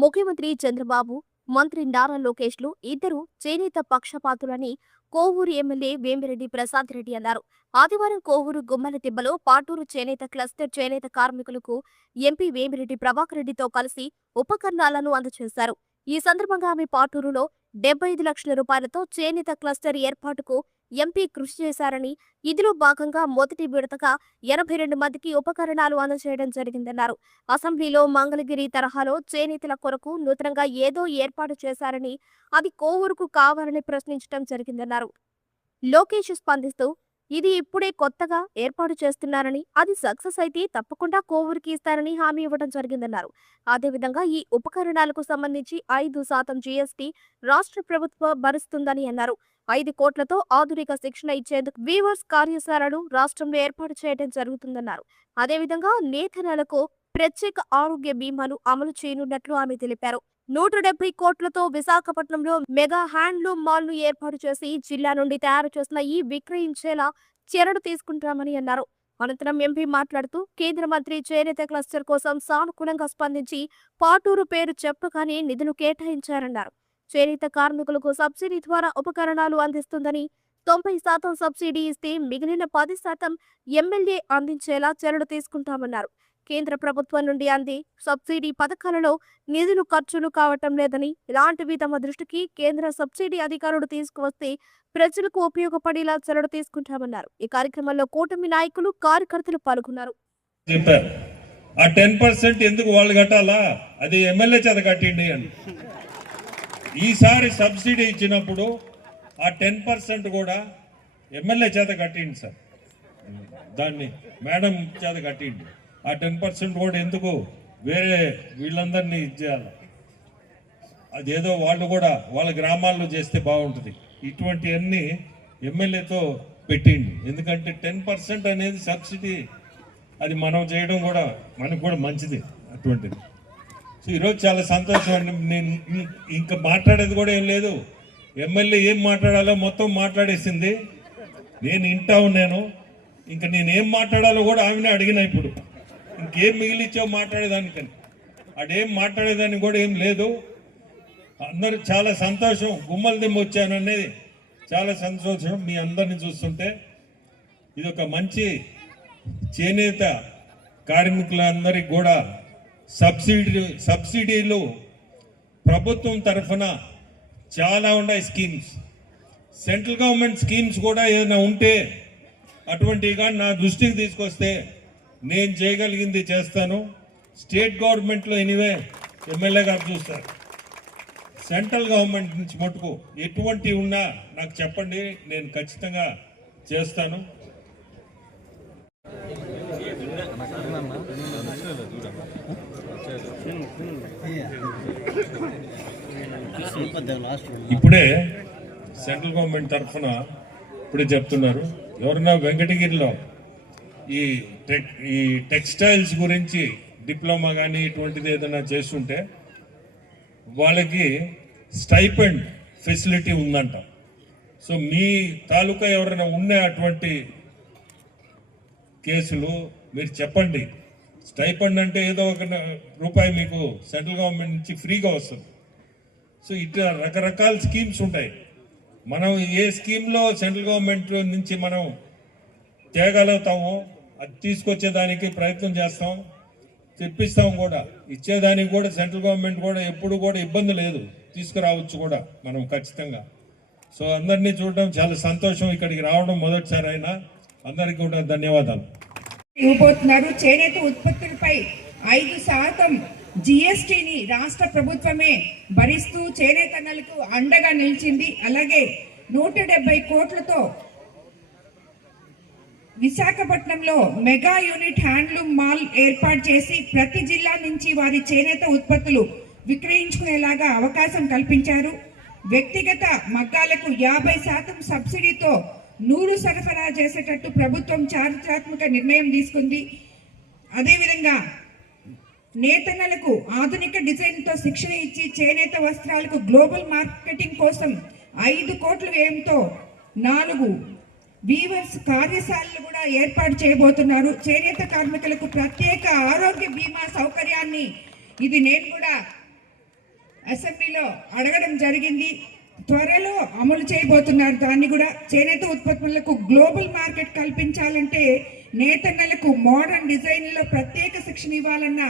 ముఖ్యమంత్రి చంద్రబాబు, మంత్రి నారా లోకేష్లు ఇద్దరు చేనేత పక్షపాతులని కోవూరు ఎమ్మెల్యే వేమిరెడ్డి ప్రసాద్ రెడ్డి అన్నారు. ఆదివారం కోవూరు గుమ్మలదిబ్బలో పాటూరు చేనేత క్లస్టర్ చేనేత కార్మికులకు ఎంపీ వేమిరెడ్డి ప్రభాకర్ రెడ్డితో కలిసి ఉపకరణాలను అందజేశారు. ఈ సందర్భంగా ఆమె పాటూరులో 75 లక్షల రూపాయలతో చేనేత క్లస్టర్ ఏర్పాటుకు ఎంపీ కృషి చేశారని, ఇందులో భాగంగా మొదటి విడతగా 82 మందికి ఉపకరణాలు అందజేయడం జరిగిందన్నారు. అసెంబ్లీలో మంగళగిరి తరహాలో చేనేతల కొరకు నూతనంగా ఏదో ఏర్పాటు చేశారని, అది కోవూరుకు కావాలని ప్రశ్నించడం జరిగిందన్నారు. లోకేష్ స్పందిస్తూ, ఇది ఇప్పుడే కొత్తగా ఏర్పాటు చేస్తున్నారని, అది సక్సెస్ అయితే తప్పకుండా కోవూరుకి ఇస్తారని హామీ ఇవ్వడం జరిగిందన్నారు. అదేవిధంగా ఈ ఉపకరణాలకు సంబంధించి 5% జీఎస్టీ రాష్ట్ర ప్రభుత్వం భరిస్తుందని అన్నారు. 5 కోట్లతో ఆధునిక శిక్షణ ఇచ్చేందుకు వీవర్స్ కార్యశాలను రాష్ట్రంలో ఏర్పాటు చేయడం జరుగుతుందన్నారు. అదేవిధంగా నేతన్నలకు ప్రత్యేక ఆరోగ్య బీమాను అమలు చేయనున్నట్లు ఆమె తెలిపారు. 170 కోట్లతో విశాఖపట్నంలో మెగా హ్యాండ్లూమ్ మాల్ ను ఏర్పాటు చేసి జిల్లా నుండి తయారు చేసిన ఈ విక్రయించేలా చర్యలు తీసుకుంటామని అన్నారు. అనంతరం ఎంపీ మాట్లాడుతూ, కేంద్ర మంత్రి చేనేత క్లస్టర్ కోసం సానుకూలంగా స్పందించి పాటూరు పేరు చెప్పగానే నిధులు కేటాయించారన్నారు. చేనేత కార్మికులకు సబ్సిడీ ద్వారా ఉపకరణాలు అందిస్తుందని, 90% సబ్సిడీ ఇస్తే మిగిలిన 10% ఎమ్మెల్యే అందించేలా చర్యలు తీసుకుంటామన్నారు. కేంద్ర ప్రభుత్వం నుండి అందే సబ్సిడీ పథకాలలో నిధులు ఖర్చులు కావటం లేదని, ఇలాంటివి తమ దృష్టికి కేంద్ర సబ్సిడీ అధికారులు తీసుకువస్తే ప్రజలకు ఉపయోగపడేలా చర్యలు తీసుకుంటామన్నారు. ఈ కార్యక్రమంలో కూటమి నాయకులు, కార్యకర్తలు పాల్గొన్నారు. ఆ 10% ఎందుకు వాళ్ళు కట్టాలా? అది ఎమ్మెల్యే చేత కట్టిండి అని. ఈసారి సబ్సిడీ ఇచ్చినప్పుడు ఆ 10% కూడా ఎమ్మెల్యే చేత కట్టిండి సార్. దాన్ని మేడం చేత కట్టిండి. ఆ 10% కూడా ఎందుకు వేరే వీళ్ళందరినీ ఇచ్చేయాలి? అదేదో వాళ్ళు కూడా వాళ్ళ గ్రామాల్లో చేస్తే బాగుంటుంది. ఇటువంటివన్నీ ఎమ్మెల్యేతో పెట్టిండి. ఎందుకంటే 10% అనేది సబ్సిడీ, అది మనం చేయడం కూడా మనకు కూడా మంచిది అటువంటిది. సో ఈరోజు చాలా సంతోషం అండి. నేను ఇంకా మాట్లాడేది కూడా ఏం లేదు. ఎమ్మెల్యే ఏం మాట్లాడాలో మొత్తం మాట్లాడేసింది. నేను వింటా ఉన్నాను. ఇంకా నేను ఏం మాట్లాడాలో కూడా ఆమెనే అడిగిన. ఇప్పుడు ఇంకేం మిగిలిచ్చావు మాట్లాడేదానికని, అదేం మాట్లాడేదానికి కూడా ఏం లేదు. అందరూ చాలా సంతోషం. గుమ్మల దిమ్మ వచ్చాను అనేది చాలా సంతోషం. మీ అందరిని చూస్తుంటే ఇది ఒక మంచి చేనేత కార్మికులందరికీ కూడా సబ్సిడీలు ప్రభుత్వం తరఫున చాలా ఉన్నాయి స్కీమ్స్. సెంట్రల్ గవర్నమెంట్ స్కీమ్స్ కూడా ఏదైనా ఉంటే అటువంటివి కానీ నా దృష్టికి తీసుకొస్తే నేను చేయగలిగింది చేస్తాను. స్టేట్ గవర్నమెంట్లో ఎనీవే ఎమ్మెల్యే గారు చూస్తారు. సెంట్రల్ గవర్నమెంట్ నుంచి మటుకు ఎటువంటి ఉన్నా నాకు చెప్పండి, నేను ఖచ్చితంగా చేస్తాను. ఇప్పుడే సెంట్రల్ గవర్నమెంట్ తరఫున ఇప్పుడే చెప్తున్నారు, ఎవరన్నా వెంకటగిరిలో ఈ టెక్స్టైల్స్ గురించి డిప్లొమా కానీ ఇటువంటిది ఏదైనా చేస్తుంటే వాళ్ళకి స్టైపెండ్ ఫెసిలిటీ ఉందంట. సో మీ తాలూకా ఎవరైనా ఉన్నాయి అటువంటి కేసులు మీరు చెప్పండి. స్టైపెండ్ అంటే ఏదో ఒక రూపాయి మీకు సెంట్రల్ గవర్నమెంట్ నుంచి ఫ్రీగా వస్తుంది. సో ఇట్లా రకరకాల స్కీమ్స్ ఉంటాయి. మనం ఏ స్కీమ్లో సెంట్రల్ గవర్నమెంట్ నుంచి మనం తేగలుగుతామో అది తీసుకొచ్చేదానికి ప్రయత్నం చేస్తాం, తెప్పిస్తాం కూడా. ఇచ్చేదానికి కూడా సెంట్రల్ గవర్నమెంట్ కూడా ఎప్పుడు కూడా ఇబ్బంది లేదు, తీసుకురావచ్చు కూడా మనం ఖచ్చితంగా. సో అందరినీ చూడడం చాలా సంతోషం. ఇక్కడికి రావడం మొదటిసారి అయినా అందరికీ కూడా ధన్యవాదాలు. ఇవ్వబోతున్నారు. చేనేత ఉత్పత్తులపై 5% జీఎస్టీని రాష్ట్ర ప్రభుత్వమే భరిస్తూ చేనేతన్నలకు అండగా నిలిచింది. అలాగే 170 కోట్లతో విశాఖపట్నంలో మెగా యూనిట్ హ్యాండ్లూమ్ మాల్ ఏర్పాటు చేసి ప్రతి జిల్లా నుంచి వారి చేనేత ఉత్పత్తులు విక్రయించుకునేలాగా అవకాశం కల్పించారు. వ్యక్తిగత మగ్గాలకు 50% సబ్సిడీతో నూలు సరఫరా చేసేటట్టు ప్రభుత్వం చారిత్రాత్మక నిర్ణయం తీసుకుంది. అదేవిధంగా నేతన్నలకు ఆధునిక డిజైన్తో శిక్షణ ఇచ్చి చేనేత వస్త్రాలకు గ్లోబల్ మార్కెటింగ్ కోసం 5 కోట్ల వ్యయంతో 4 వీవర్స్ కార్యశాలలు కూడా ఏర్పాటు చేయబోతున్నారు. చేనేత కార్మికులకు ప్రత్యేక ఆరోగ్య బీమా సౌకర్యాన్ని ఇది నేను కూడా అసెంబ్లీలో అడగడం జరిగింది. త్వరలో అమలు చేయబోతున్నారు. దాన్ని కూడా చేనేత ఉత్పత్తులకు గ్లోబల్ మార్కెట్ కల్పించాలంటే నేతన్నలకు మోడర్న్ డిజైన్లో ప్రత్యేక శిక్షణ ఇవ్వాలన్న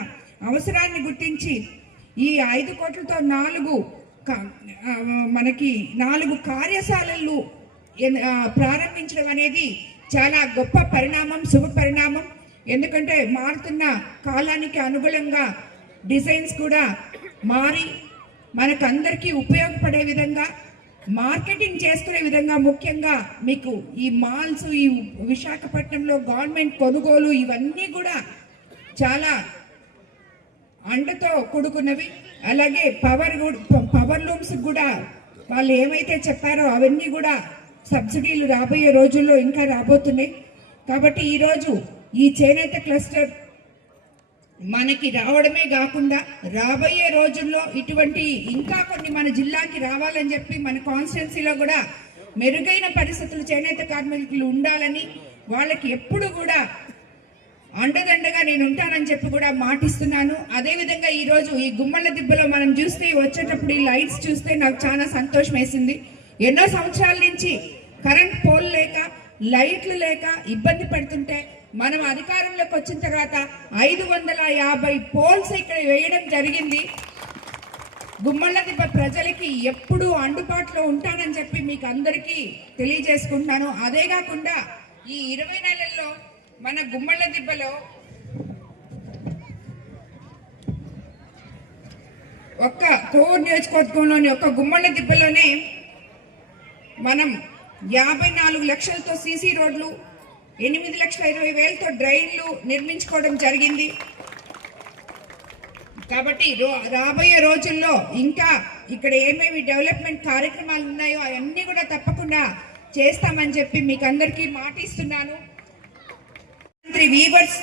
అవసరాన్ని గుర్తించి ఈ 5 కోట్లతో మనకి 4 కార్యశాలలు ప్రారంభించడం అనేది చాలా గొప్ప పరిణామం, శుభ పరిణామం. ఎందుకంటే మారుతున్న కాలానికి అనుగుణంగా డిజైన్స్ కూడా మారి మనకందరికీ ఉపయోగపడే విధంగా మార్కెటింగ్ చేసుకునే విధంగా, ముఖ్యంగా మీకు ఈ మాల్స్, ఈ విశాఖపట్నంలో గవర్నమెంట్ కొనుగోలు ఇవన్నీ కూడా చాలా అండతో కూడుకున్నవి. అలాగే పవర్ లూమ్స్ కూడా వాళ్ళు ఏమైతే చెప్పారో అవన్నీ కూడా సబ్సిడీలు రాబోయే రోజుల్లో ఇంకా రాబోతున్నాయి. కాబట్టి ఈరోజు ఈ చేనేత క్లస్టర్ మనకి రావడమే కాకుండా రాబోయే రోజుల్లో ఇటువంటి ఇంకా కొన్ని మన జిల్లాకి రావాలని చెప్పి మన కాన్స్టిట్యున్సీలో కూడా మెరుగైన పరిస్థితులు చేనేత కార్మికులు ఉండాలని, వాళ్ళకి ఎప్పుడు కూడా అండదండగా నేను ఉంటానని చెప్పి కూడా మాటిస్తున్నాను. అదేవిధంగా ఈరోజు ఈ గుమ్మళ్ళ దిబ్బలో మనం చూస్తే వచ్చేటప్పుడు ఈ లైట్స్ చూస్తే నాకు చాలా సంతోషం వేసింది. ఎన్నో సంవత్సరాల నుంచి కరెంట్ పోల్ లేక, లైట్లు లేక ఇబ్బంది పడుతుంటే మనం అధికారంలోకి వచ్చిన తర్వాత 550 పోల్స్ ఇక్కడ వేయడం జరిగింది. గుమ్మళ్ళ దిబ్బ ప్రజలకి ఎప్పుడూ అందుబాటులో ఉంటానని చెప్పి మీకు అందరికీ తెలియజేసుకుంటున్నాను. అదే కాకుండా ఈ 20 నెలల్లో మన గుమ్మళ్ళ దిబ్బలో ఒక్క కోవూరు నియోజకవర్గంలోని ఒక్క గుమ్మళ్ళ దిబ్బలోనే మనం 54 లక్షలతో సీసీ రోడ్లు, 8,20,000తో డ్రైన్లు నిర్మించుకోవడం జరిగింది. కాబట్టి రాబోయే రోజుల్లో ఇంకా ఇక్కడ ఏమేమి డెవలప్మెంట్ కార్యక్రమాలు ఉన్నాయో అవన్నీ కూడా తప్పకుండా చేస్తామని చెప్పి మీకు అందరికీ మాటిస్తున్నాను. వీవర్స్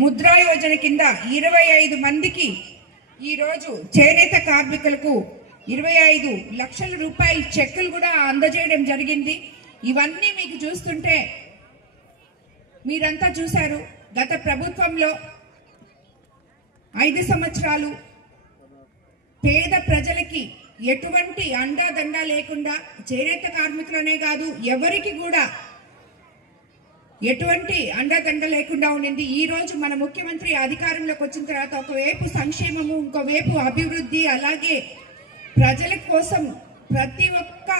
ముద్రా యోజన కింద 25 మందికి ఈరోజు చేనేత కార్మికులకు 25 లక్షల రూపాయల చెక్కులు కూడా అందజేయడం జరిగింది. ఇవన్నీ మీకు చూస్తుంటే మీరంతా చూశారు. గత ప్రభుత్వంలో 5 సంవత్సరాలు పేద ప్రజలకి ఎటువంటి అండాదండ లేకుండా, చేనేత కార్మికులనే కాదు ఎవరికి కూడా ఎటువంటి అండదండ లేకుండా ఉండింది. ఈ రోజు మన ముఖ్యమంత్రి అధికారంలోకి వచ్చిన తర్వాత ఒకవైపు సంక్షేమము, ఇంకోవైపు అభివృద్ధి, అలాగే ప్రజల కోసం ప్రతి ఒక్క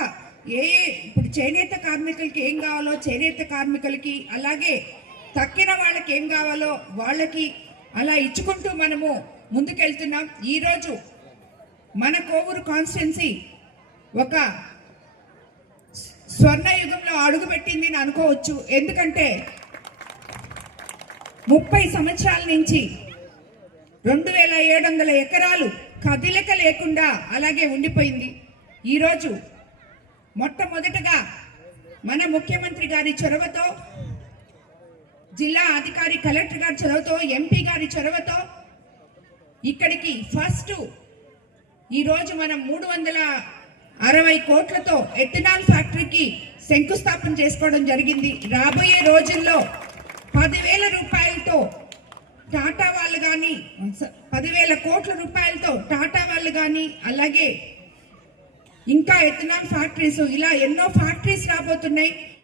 ఇప్పుడు చేనేత కార్మికులకి ఏం కావాలో చేనేత కార్మికులకి, అలాగే తక్కిన వాళ్ళకి ఏం కావాలో వాళ్ళకి అలా ఇచ్చుకుంటూ మనము ముందుకెళ్తున్నాం. ఈరోజు మన కోవూరు కాన్స్టిట్యున్సీ ఒక స్వర్ణయుగంలో అడుగుపెట్టింది అని అనుకోవచ్చు. ఎందుకంటే 30 సంవత్సరాల నుంచి 2,700 ఎకరాలు కదిలిక లేకుండా అలాగే ఉండిపోయింది. ఈరోజు మొట్టమొదటగా మన ముఖ్యమంత్రి గారి చొరవతో, జిల్లా అధికారి కలెక్టర్ గారి చొరవతో, ఎంపీ గారి చొరవతో ఇక్కడికి ఫస్ట్ ఈరోజు మనం 360 కోట్లతో ఎథనాల్ ఫ్యాక్టరీకి శంకుస్థాపన చేసుకోవడం జరిగింది. రాబోయే రోజుల్లో 10,000 రూపాయలతో టాటా వాళ్ళు కానీ, 10,000 కోట్ల రూపాయలతో టాటా వాళ్ళు కానీ, అలాగే ఇంకా ఎథనాల్ ఫ్యాక్టరీస్, ఇలా ఎన్నో ఫ్యాక్టరీస్ రాబోతున్నాయి.